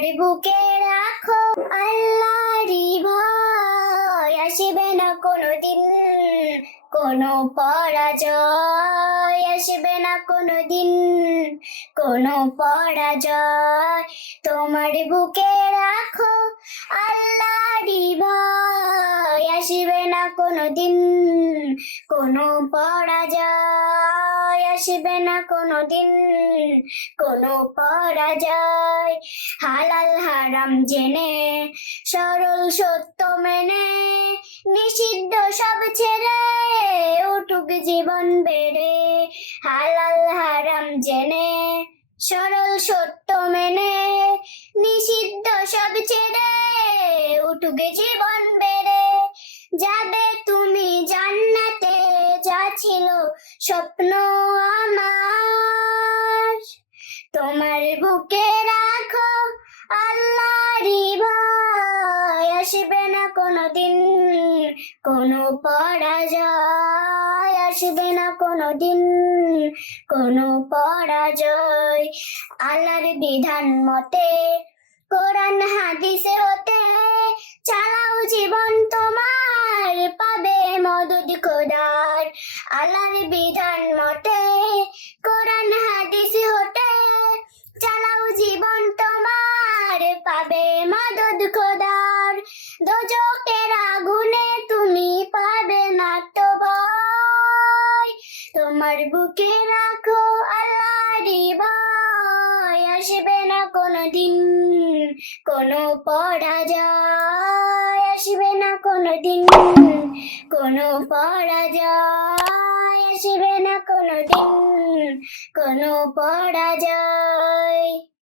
তোমার বুকে রাখো আল্লাহরই ভয়, আসবে না কোনোদিন কোনো পরাজয়, আসবে না কোনোদিন কোনো পরাজয়। তোমার বুকে রাখো আল্লাহরই ভয়, আসবে না কোনোদিন কোনো পরাজয়, আসবে না কোনোদিন কোনো পরাজয়। হালাল হারাম জেনে সরল সত্য মেনে নিষিদ্ধ সব ছেড়ে উঠুক জীবন বেড়ে। হালাল হারাম জেনে সরল সত্য মেনে নিষিদ্ধ সব ছেড়ে উঠুক জীবন বেড়ে। যাবে তুমি জান্নাতে, যা ছিল স্বপ্ন আমার। তোমার বুকে রাখো আল্লাহরই ভয়, আসবে না কোনোদিন কোনো পরাজয়, আসবে না কোনোদিন কোনো পরাজয়। আল্লাহর বিধান মতে কোরআন হাদিসে হতে চালাও জীবন তোমার, পাবে মদদ খোদার। আল্লাহর বিধান মতে কোরআন হাদিসে হতে চালাও জীবন তোমার, পাবে মদদ খোদার। দোজখের আগুনে তুমি পাবে না তো ভয়, তোমার বুকে রাখো আল্লাহরই ভয়, আসবে না কোনোদিন কোনো পরাজয়, আসবে না কোনোদিন কোনো পরাজয়, আসবে না কোনোদিন কোনো পরাজয়।